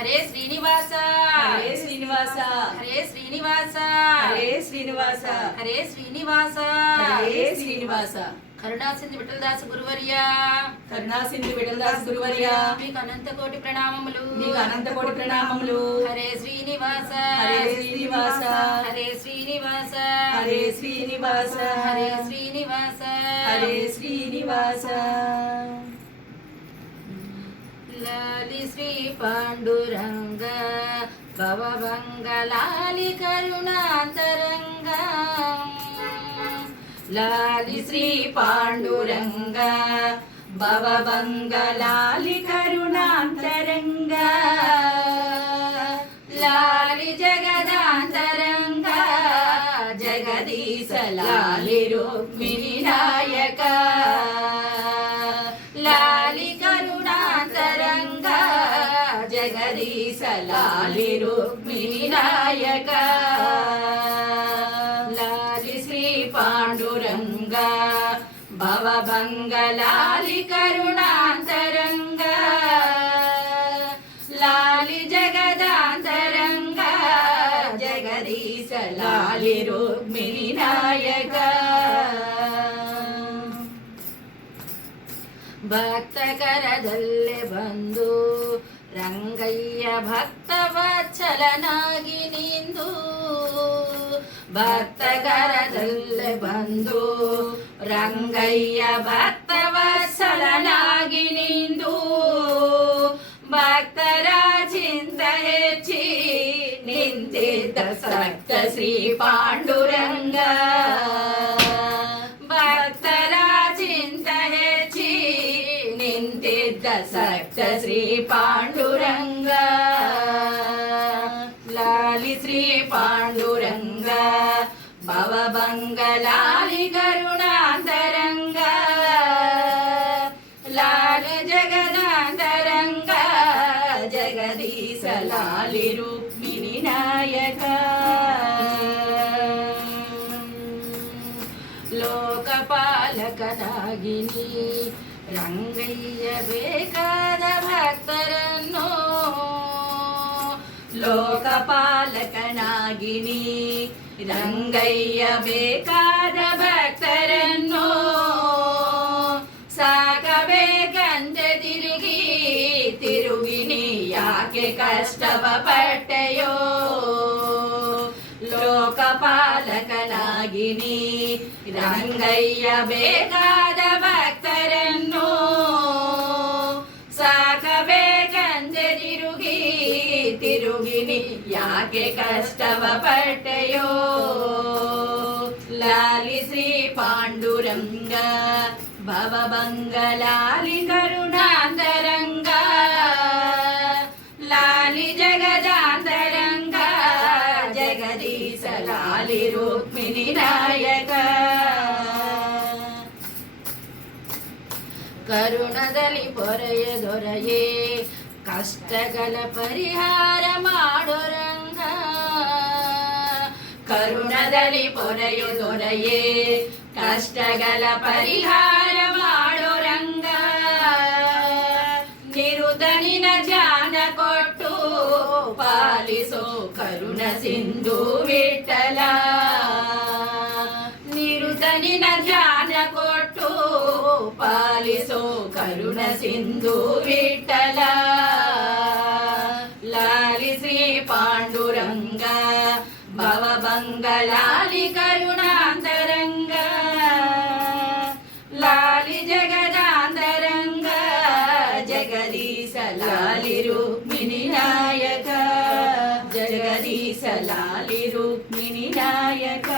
హరే శ్రీనివాస హరే శ్రీనివాస హరే శ్రీనివాస హరే శ్రీనివాస హరే శ్రీనివాస హరే శ్రీనివాస కరుణాసింధు విఠలదాసు గురువర్య కరుణాసింధు విఠలదాస్ గురువర్య మీకు అనంత కోటి ప్రణామములు మీకు అనంత కోటి ప్రణామములు. హరే శ్రీనివాస హరే శ్రీనివాస హరే శ్రీనివాస హరే శ్రీనివాస హరే శ్రీనివాస హరే శ్రీనివాస. లాలి శ్రీ పాండురంగ భవభంగ లాలి కరుణాంతరంగ లాలి శ్రీ పాండురంగ భవభంగ లాలి కరుణాంతరంగ లాలి జగదాంతరంగ జగదీశ లాలి రుక్మిణి నాయక లాలి కరుణాంతరంగ జగదీశ లాలి రుక్మిణి నాయక లాలి శ్రీ పాండురంగ భవభంగ లాలి కరుణాంతరంగ లాలి జగదాంతరంగ జగదీశ లాలి రుక్మిణి నాయక ಭಕ್ತ ಕರದಲ್ಲೇ ಬಂದು ರಂಗಯ್ಯ ಭಕ್ತ ವತ್ಸಲನಾಗಿ ನಿಂದು ಭಕ್ತ ಕರದಲ್ಲೇ ಬಂದು ರಂಗಯ್ಯ ಭಕ್ತ ವತ್ಸಲನಾಗಿ ನಿಂದು ಭಕ್ತರ ಚಿಂತ ಹೆಚ್ಚಿ ನಿಂತಿದ್ದ ಸಕ್ತ ಶ್ರೀ ಪಾಂಡುರಂಗ ಭಕ್ತರ ಚಿಂತ ಹೆಚ್ಚಿ ನಿಂತಿದ್ದ ಸಕ್ತ ಶ್ರೀ ಪಾಂಡುರಂಗ ಲಾಲಿ ಶ್ರೀ ಪಾಂಡುರಂಗ ಭವಭಂಗ ಲಾಲಿ ಕರುಣಾಂತರಂಗ ಲಾಲಿ ಜಗದಾಂತರಂಗ ಜಗದೀಶ ಲಾಲಿ ರುಕ್ಮಿಣಿ ನಾಯಕ ಲೋಕಪಾಲಕನಾಗಿನಿ ರಂಗಯ್ಯ ಬೇಕಾದ ಭಕ್ತರನ್ನು ಲೋಕಪಾಲಕನಾಗಿನಿ ರಂಗಯ್ಯ ಬೇಕಾದ ಭಕ್ತರನ್ನು ಸಾಕಬೇಕಂತೆ ತಿರುಗಿ ತಿರುಗಿನಿ ಯಾಕೆ ಕಷ್ಟವ ಪಟ್ಟೆಯೋ ಲೋಕಪಾಲಕನಾಗಿನಿ ರಂಗಯ್ಯ ಬೇಕಾದ ಭಕ್ತರನ್ನು ಸಾಕಬೇಕಂತೆ ತಿರುಗಿ ತಿರುಗಿನಿ ಯಾಕೆ ಕಷ್ಟವ ಪಟ್ಟೆಯೋ ಲಾಲಿ ಶ್ರೀ ಪಾಂಡುರಂಗ ಭವಭಂಗ ಲಾಲಿ ಕರುಣಾಂತರಂಗ ಲಾಲಿ ಜಗದಾಂತರಂಗ ಜಗದೀಶ ಲಾಲಿ ರುಕ್ಮಿಣಿ ನಾಯಕ ಕರುಣದಲ್ಲಿ ಪೊರೆಯ ದೊರೆಯೇ ಕಷ್ಟಗಳ ಪರಿಹಾರ ಮಾಡೋರಂಗ ಕರುಣದಲ್ಲಿ ಪೊರೆಯು ದೊರೆಯೇ ಕಷ್ಟಗಳ ಪರಿಹಾರ ಮಾಡೋರಂಗ ನಿರುದನಿನ ಜ್ಞಾನ ಕೊಟ್ಟು ಪಾಲಿಸೋ ಕರುಣ ಸಿಂಧು ವಿಠಲ ನಿರುದನಿನ ಜ್ಞಾನ ಕೊಟ್ಟು ಪಾಲಿಸೋ ಕರುಣ ಸಿಂಧು ವಿಠಲ ಲಾಲಿ ಶ್ರೀ ಪಾಂಡುರಂಗ ಭವಭಂಗ ಲಾಲಿ ಕರುಣಾಂತರಂಗ ಲಾಲಿ ಜಗದಾಂತರಂಗ ಜಗದೀಶ ಲಾಲಿ ರುಕ್ಮಿಣಿ ನಾಯಕ ಜಗದೀಶ ಲಾಲಿ ರುಕ್ಮಿಣಿ ನಾಯಕ.